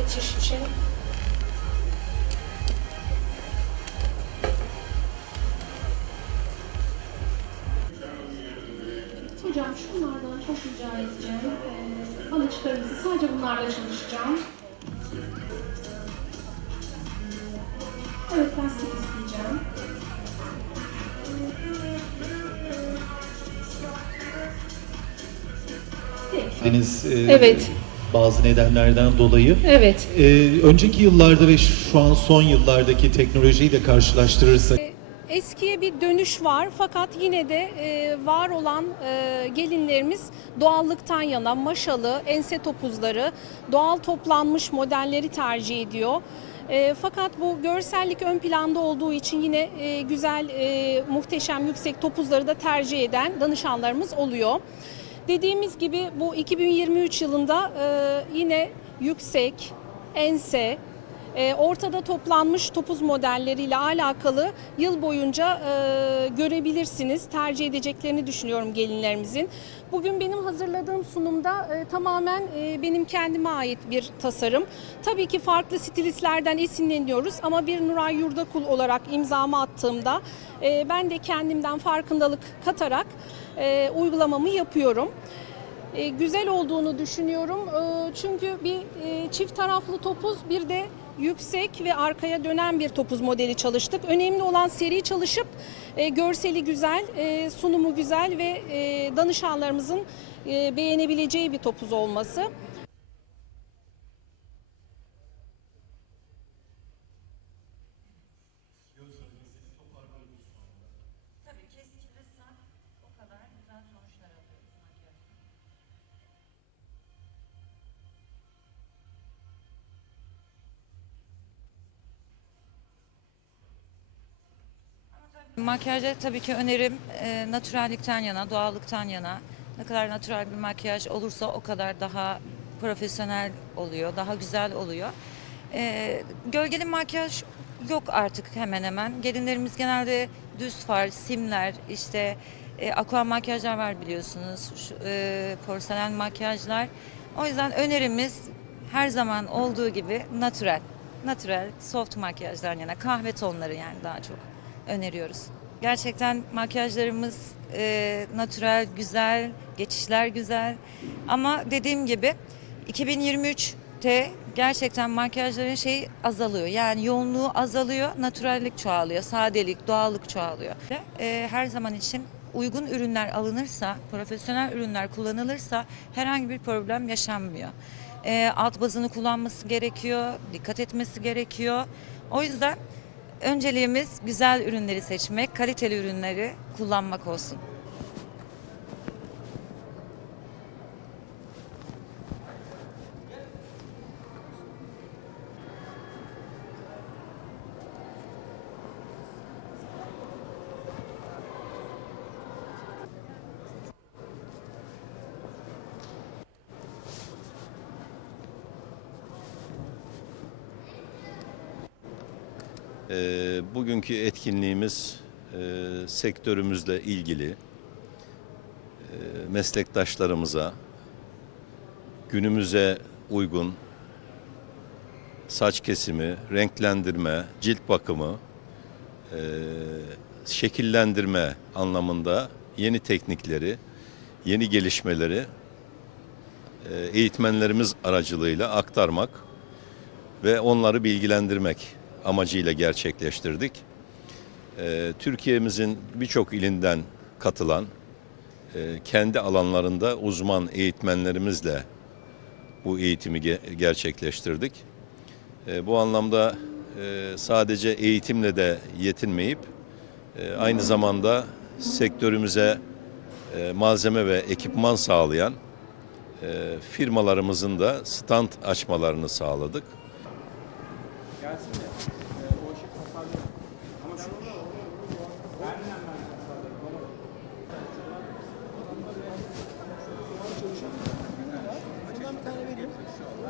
geçiş için. Hocam şunlardan çok rica edeceğim. Ee, alıçlarınızı sadece bunlarla çalışacağım. Evet lastik isteyeceğim. Deniz e, Evet. Bazı nedenlerden dolayı. Evet. E, önceki yıllarda ve şu an son yıllardaki teknolojiyle karşılaştırırsak Eskiye bir dönüş var fakat yine de e, var olan e, gelinlerimiz doğallıktan yana maşalı, ense topuzları, doğal toplanmış modelleri tercih ediyor. E, fakat bu görsellik ön planda olduğu için yine e, güzel, e, muhteşem, yüksek topuzları da tercih eden danışanlarımız oluyor. Dediğimiz gibi bu 2023 yılında yine yüksek, ense, ortada toplanmış topuz modelleriyle alakalı yıl boyunca e, görebilirsiniz. Tercih edeceklerini düşünüyorum gelinlerimizin. Bugün benim hazırladığım sunumda e, tamamen e, benim kendime ait bir tasarım. Tabii ki farklı stilistlerden esinleniyoruz ama bir Nuray Yurdakul olarak imzamı attığımda ben de kendimden farkındalık katarak uygulamamı yapıyorum. Güzel olduğunu düşünüyorum. Çünkü bir çift taraflı topuz bir de yüksek ve arkaya dönen bir topuz modeli çalıştık. Önemli olan seri çalışıp e, görseli güzel, e, sunumu güzel ve e, danışanlarımızın e, beğenebileceği bir topuz olması. Tabii kestirirsen o kadar güzel sonuçlar alıyoruz makyajda. Makyajda tabii ki önerim e, natürellikten yana, doğallıktan yana. Ne kadar natürel bir makyaj olursa o kadar daha profesyonel oluyor, daha güzel oluyor. E, gölgeli makyaj yok artık hemen hemen. Gelinlerimiz genelde düz far, simler, işte e, aqua makyajlar var biliyorsunuz, şu, e, porselen makyajlar. O yüzden önerimiz her zaman olduğu gibi natürel. Natürel, soft makyajdan yana, kahve tonları yani daha çok öneriyoruz. Gerçekten makyajlarımız e, natürel, güzel, geçişler güzel. Ama dediğim gibi 2023'te gerçekten makyajların şeyi azalıyor. Yani yoğunluğu azalıyor, natürellik çoğalıyor, sadelik, doğallık çoğalıyor. E, her zaman için uygun ürünler alınırsa, profesyonel ürünler kullanılırsa herhangi bir problem yaşanmıyor. E, alt bazını kullanması gerekiyor, dikkat etmesi gerekiyor. O yüzden önceliğimiz güzel ürünleri seçmek, kaliteli ürünleri kullanmak olsun. Ee, bugünkü etkinliğimiz e, sektörümüzle ilgili e, meslektaşlarımıza günümüze uygun saç kesimi, renklendirme, cilt bakımı, e, şekillendirme anlamında yeni teknikleri, yeni gelişmeleri e, eğitmenlerimiz aracılığıyla aktarmak ve onları bilgilendirmek amacıyla gerçekleştirdik. Ee, Türkiye'mizin birçok ilinden katılan, e, kendi alanlarında uzman eğitmenlerimizle bu eğitimi ge- gerçekleştirdik. E, Bu anlamda e, sadece eğitimle de yetinmeyip e, aynı zamanda sektörümüze malzeme ve ekipman sağlayan firmalarımızın da stand açmalarını sağladık. Gelsin?